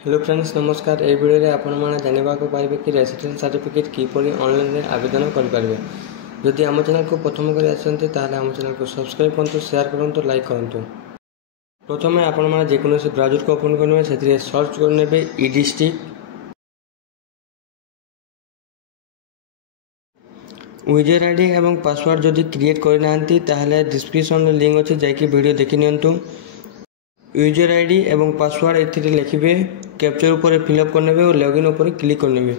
Hello friends नमस्कार। ए video रे आपण माने जानिबा को पाइबे कि रेसिडेंस सर्टिफिकेट किपरि ऑनलाइन रे आवेदन करि पारिबे। जदि हम चैनल को प्रथम करि आछन्ते ताले हम चैनल को सब्सक्राइब करंतु, शेयर करंतु, लाइक करंतु। प्रथमे आपण माने जे कोनो से ब्राउजर को ओपन करने सेतिरे सर्च करनेबे ई डिस्ट्रिक्ट यूजर आईडी एवं पासवर्ड जदि क्रिएट करनांती ताहले डिस्क्रिप्शन रे लिंक अछि जाय कि वीडियो देखि नियंतु। यूजर आईडी एवं पासवर्ड एथिरे लिखिबे, कैप्चर ऊपर फिलअप करनेबे और लॉगिन ऊपर क्लिक करनेबे।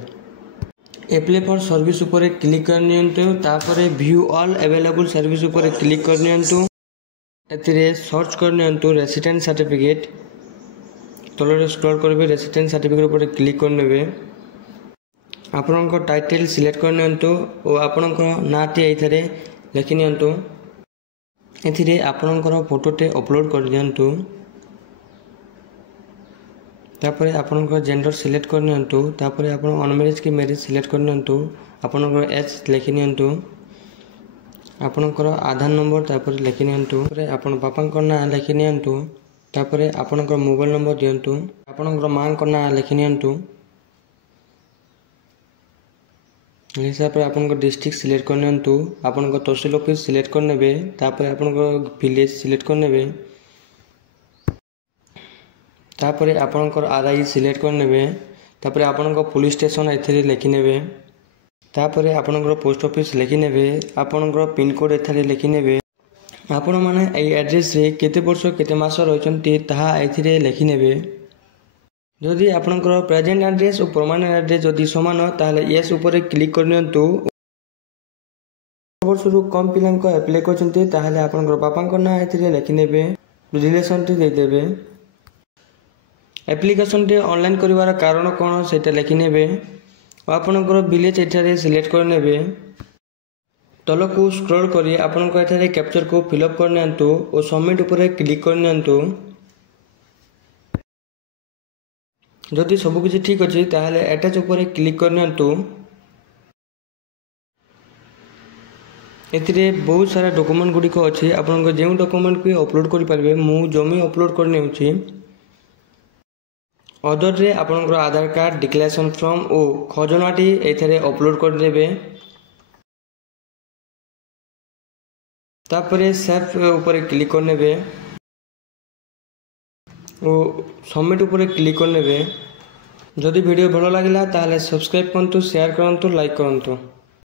अप्लाई फॉर सर्विस ऊपर क्लिक करनियंतु, तापरे व्यू ऑल अवेलेबल सर्विस ऊपर क्लिक करनियंतु। एथिरे सर्च करनियंतु रेसिडेंस सर्टिफिकेट। तलरे स्क्रॉल करबे, रेसिडेंस सर्टिफिकेट ऊपर क्लिक करनेबे। आपनक टाइटल सिलेक्ट करनियंतु और आपनक नाटी एथिरे लिखिनियंतु। एथिरे आपनकर फोटोटे अपलोड कर दियंतु। तापरे आपनकर जेंडर सिलेक्ट करनियंतु। तापरे आपन अनमैरिज की मैरिज सिलेक्ट करनियंतु। आपनकर एज लिखिनियंतु। आपनकर आधार नंबर तापरे लिखिनियंतु। तापरे आपन बापांकर नाम लिखिनियंतु। तापरे आपनकर मोबाइल नंबर दियंतु। आपनकर मांकर नाम लिखिनियंतु। हिसाब रे आपनकर डिस्ट्रिक्ट सिलेक्ट करनियंतु। आपनकर तहसील ऑफिस सिलेक्ट करनेबे। तापरे आपनकर विलेज सिलेक्ट करनेबे। तापरे आपनकर आरआई सिलेक्ट करनेबे। तापरे आपनकर पुलिस स्टेशन एथिरे लिखिनेबे। तापरे आपनकर पोस्ट ऑफिस लिखिनेबे। आपनकर पिन कोड एथिरे लिखिनेबे। आपण माने एई एड्रेस रे केते वर्ष केते मास रहिचंती ताहा एथिरे लिखिनेबे। जदि आपनकर प्रेजेंट एड्रेस और परमानेंट एड्रेस जदि समान ताहले यस ऊपर क्लिक करनियंतु। वर्ष रु कम पिलांको अप्लाई करचंती ताहले आपनकर बापांकर नाम एथिरे लिखिनेबे। रिलेशन टे देदेबे। एप्लिकेशन टे ऑनलाइन करिवार कारण कोन सेटा लिखिनेबे। आपनकर विलेज एठारे सिलेक्ट करनेबे। तलकू स्क्रॉल करी आपनकर एठारे कैप्चर को फिलअप करनियंतु और सबमिट ऊपर क्लिक करनियंतु। जदि सब किछि ठीक अछि ताहले अटैच ऊपर क्लिक करनियंतु। एथिरे बहुत सारा डॉक्यूमेंट गुडी को अछि। आपनकर जेउ डॉक्यूमेंट को अपलोड करि पारबे। मु जमी अपलोड करने होछि। अदर रे आपनकर आधार कार्ड, डिक्लेरेशन फॉर्म और खजनाटी एथिरे अपलोड कर देबे। तापरे सेव ऊपर क्लिक करनेबे और सबमिट ऊपर क्लिक करनेबे। जदि वीडियो भलो लागिला ताहले सब्सक्राइब करंतु, शेयर करंतु, लाइक करंतु।